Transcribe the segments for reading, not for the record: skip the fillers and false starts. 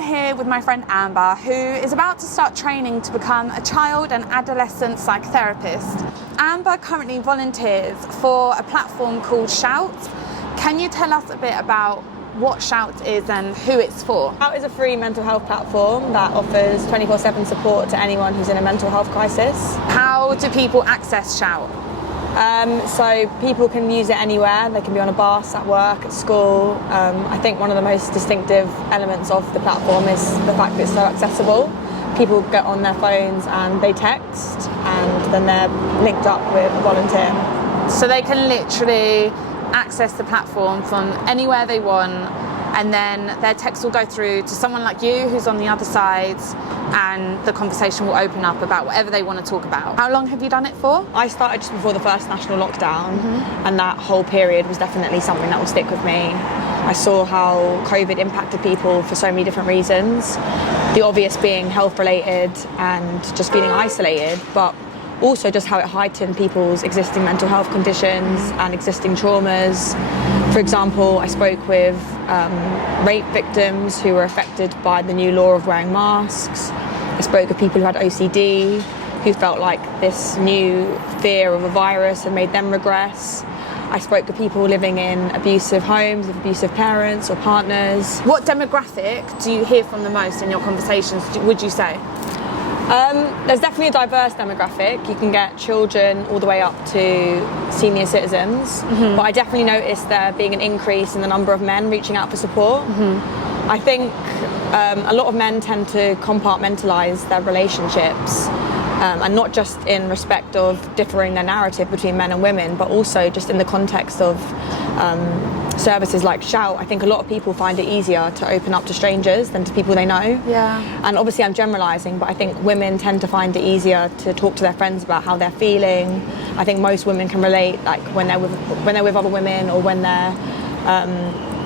here with my friend Amber, who is about to start training to become a child and adolescent psychotherapist. Amber currently volunteers for a platform called Shout. Can you tell us a bit about what Shout is and who it's for? Shout is a free mental health platform that offers 24/7 support to anyone who's in a mental health crisis. How do people access Shout? So people can use it anywhere. They can be on a bus, at work, at school. I think one of the most distinctive elements of the platform is the fact that it's so accessible. People get on their phones and they text, and then they're linked up with a volunteer. So they can literally access the platform from anywhere they want, and then their text will go through to someone like you who's on the other side, and the conversation will open up about whatever they want to talk about. How long have you done it for? I started just before the first national lockdown, and that whole period was definitely something that will stick with me. I saw how COVID impacted people for so many different reasons, the obvious being health related and just feeling isolated, but also just how it heightened people's existing mental health conditions and existing traumas. For example, I spoke with rape victims who were affected by the new law of wearing masks. I spoke with people who had OCD, who felt like this new fear of a virus had made them regress. I spoke to people living in abusive homes with abusive parents or partners. What demographic do you hear from the most in your conversations, would you say? There's definitely a diverse demographic. You can get children all the way up to senior citizens, but I definitely noticed there being an increase in the number of men reaching out for support. I think a lot of men tend to compartmentalise their relationships, and not just in respect of differing their narrative between men and women, but also just in the context of services like Shout. I think a lot of people find it easier to open up to strangers than to people they know. Yeah. And obviously I'm generalising, but I think women tend to find it easier to talk to their friends about how they're feeling. I think most women can relate, like when they're with other women, or when they're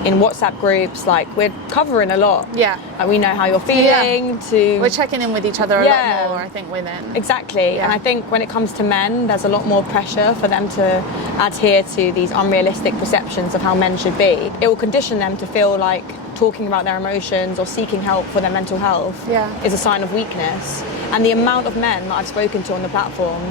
in WhatsApp groups. Like, we're covering a lot. Yeah. Like, we know how you're feeling. We're checking in with each other a lot more, I think, women. Exactly. And I think when it comes to men, there's a lot more pressure for them to adhere to these unrealistic perceptions of how men should be. It will condition them to feel like talking about their emotions or seeking help for their mental health is a sign of weakness. And the amount of men that I've spoken to on the platform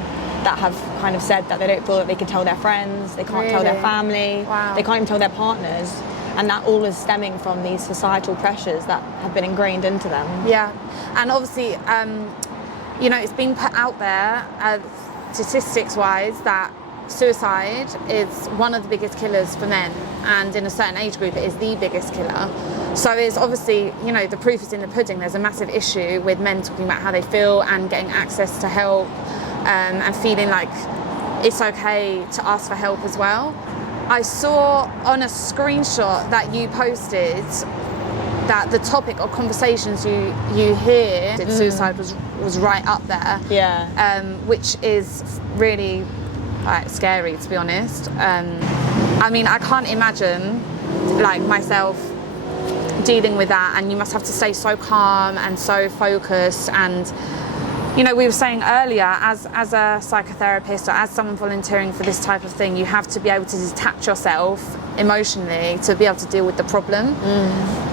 that have kind of said that they don't feel that they can tell their friends, they can't tell their family, they can't even tell their partners. And that all is stemming from these societal pressures that have been ingrained into them. Yeah, and obviously, you know, it's been put out there, statistics-wise, that suicide is one of the biggest killers for men, and in a certain age group it is the biggest killer. So it's obviously, you know, the proof is in the pudding. There's a massive issue with men talking about how they feel and getting access to help, and feeling like it's okay to ask for help as well. I saw on a screenshot that you posted that the topic of conversations you hear, suicide was right up there. Yeah. Which is really scary, to be honest. I mean, I can't imagine, like, myself dealing with that, and you must have to stay so calm and so focused. And you know, we were saying earlier, as a psychotherapist or as someone volunteering for this type of thing, you have to be able to detach yourself emotionally to be able to deal with the problem.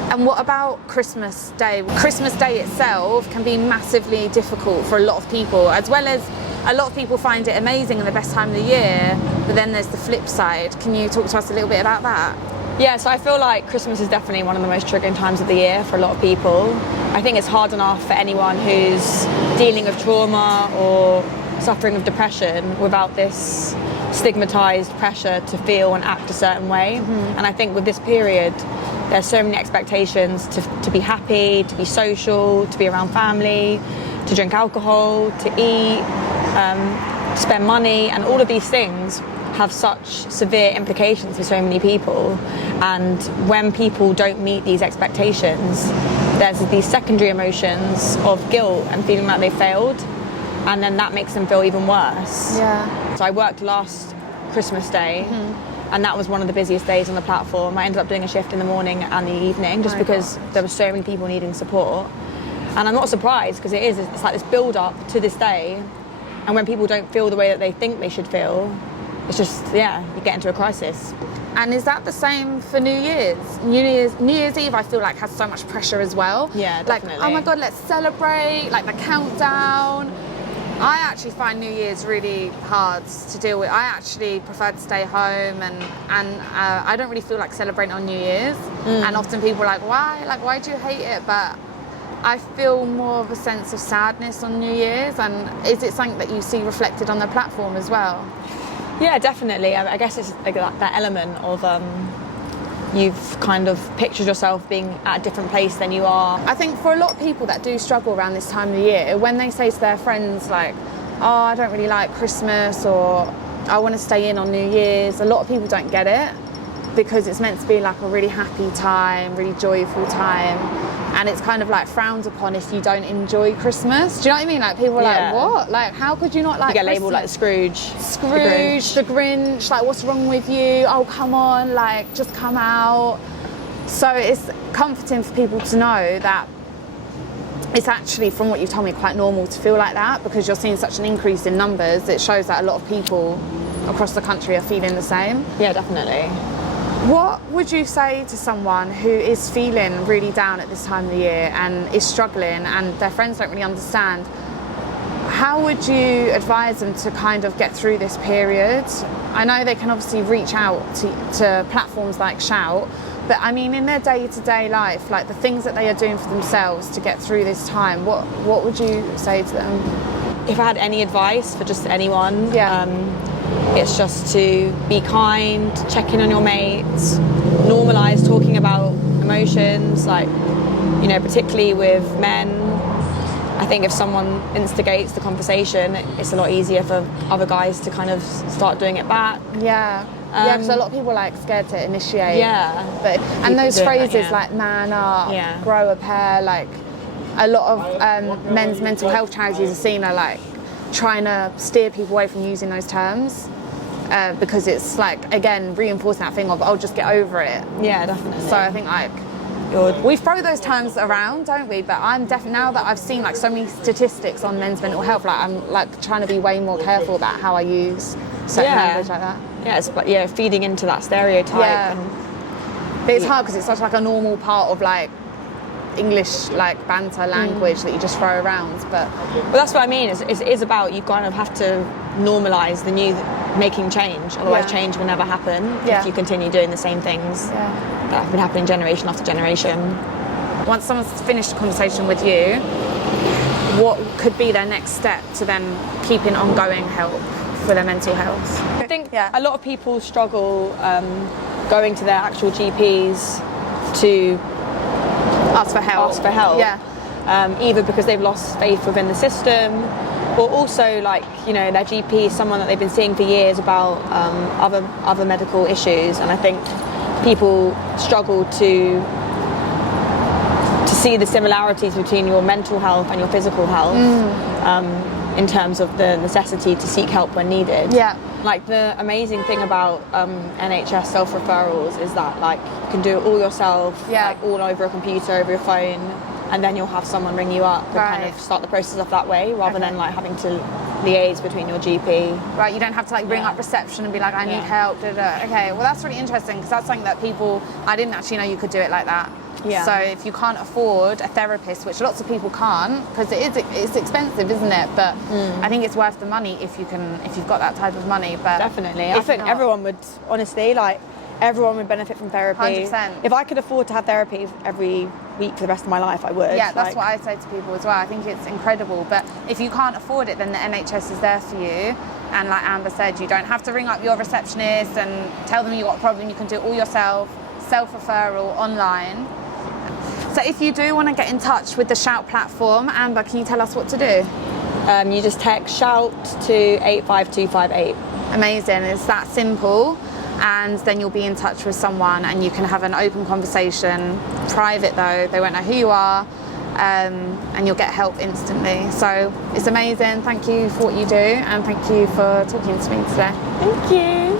And what about Christmas Day? Christmas Day itself can be massively difficult for a lot of people, as well as a lot of people find it amazing and the best time of the year, but then there's the flip side. Can you talk to us a little bit about that? Yeah, so I feel like Christmas is definitely one of the most triggering times of the year for a lot of people. I think it's hard enough for anyone who's dealing with trauma or suffering of depression without this stigmatised pressure to feel and act a certain way. And I think with this period, there's so many expectations to be happy, to be social, to be around family, to drink alcohol, to eat, to spend money, and all of these things have such severe implications for so many people. And when people don't meet these expectations, there's these secondary emotions of guilt and feeling like they failed, and then that makes them feel even worse. Yeah. So I worked last Christmas Day, and that was one of the busiest days on the platform. I ended up doing a shift in the morning and the evening just because there were so many people needing support. And I'm not surprised, because it's like this build up to this day, and when people don't feel the way that they think they should feel, it's just, you get into a crisis. And is that the same for New Year's? New Year's Eve, I feel like has so much pressure as well. Yeah, definitely. Like, oh my God, let's celebrate, like the countdown. I actually find New Year's really hard to deal with. I actually prefer to stay home, and I don't really feel like celebrating on New Year's. And often people are like, why? Like, why do you hate it? But I feel more of a sense of sadness on New Year's. And is it something that you see reflected on the platform as well? Yeah, definitely. I guess it's like that element of you've kind of pictured yourself being at a different place than you are. I think for a lot of people that do struggle around this time of the year, when they say to their friends like, oh, I don't really like Christmas, or I want to stay in on New Year's, a lot of people don't get it, because it's meant to be like a really happy time, really joyful time, and it's kind of like frowned upon if you don't enjoy Christmas. Do you know what I mean? Like, people are like, what? Like, how could you not like You get Christmas? labelled like Scrooge, the Grinch, like, what's wrong with you? Oh, come on, like, just come out. So it's comforting for people to know that it's actually, from what you've told me, quite normal to feel like that, because you're seeing such an increase in numbers. It shows that a lot of people across the country are feeling the same. Yeah, definitely. What would you say to someone who is feeling really down at this time of the year and is struggling and their friends don't really understand? How would you advise them to kind of get through this period? I know they can obviously reach out to platforms like Shout, but I mean, in their day-to-day life, like the things that they are doing for themselves to get through this time, what would you say to them? If I had any advice for just anyone, Yeah. It's just to be kind, check in on your mates, normalise talking about emotions, like, you know, particularly with men. I think if someone instigates the conversation, it's a lot easier for other guys to kind of start doing it back. Yeah. Yeah, because a lot of people are like scared to initiate. Yeah. And those doing that, phrases yeah. like man up, Yeah. grow a pair, like a lot of men's mental health charities are seen are like trying to steer people away from using those terms, because it's like, again, reinforcing that thing of, oh, just get over it. Yeah, definitely. So I think like we throw those terms around, don't we? But I'm definitely, now that I've seen like so many statistics on men's mental health, like I'm like trying to be way more careful about how I use certain language like that. Yeah, it's feeding into that stereotype. Yeah. And But it's hard because it's such like a normal part of like English like banter language that you just throw around. But well, that's what I mean. It is about, you kind of have to normalise the new, making change. Otherwise, change will never happen if you continue doing the same things that have been happening generation after generation. Once someone's finished a conversation with you, what could be their next step to then keeping ongoing help for their mental health? I think a lot of people struggle going to their actual GPs to Ask for help. Yeah. Either because they've lost faith within the system, or also like, you know, their GP is someone that they've been seeing for years about other medical issues, and I think people struggle to see the similarities between your mental health and your physical health, in terms of the necessity to seek help when needed. Yeah. Like, the amazing thing about NHS self-referrals is that, like, you can do it all yourself, like, all over a computer, over your phone, and then you'll have someone ring you up and kind of start the process off that way, rather than like having to liaise between your GP. Right, you don't have to like ring up reception and be like, I need help. Okay, well that's really interesting, because that's something that people, I didn't actually know you could do it like that. Yeah. So if you can't afford a therapist, which lots of people can't, because it's expensive, isn't it? But I think it's worth the money if you've got that type of money. But definitely, I think everyone would, honestly, like, everyone would benefit from therapy. 100%. If I could afford to have therapy every week for the rest of my life, I would. Yeah, that's what I say to people as well. I think it's incredible. But if you can't afford it, then the NHS is there for you. And like Amber said, you don't have to ring up your receptionist and tell them you've got a problem. You can do it all yourself, self-referral, online. So if you do want to get in touch with the Shout platform, Amber, can you tell us what to do? You just text Shout to 85258. Amazing, it's that simple. And then you'll be in touch with someone and you can have an open conversation, private though, they won't know who you are, and you'll get help instantly. So it's amazing. Thank you for what you do, and thank you for talking to me today. Thank you.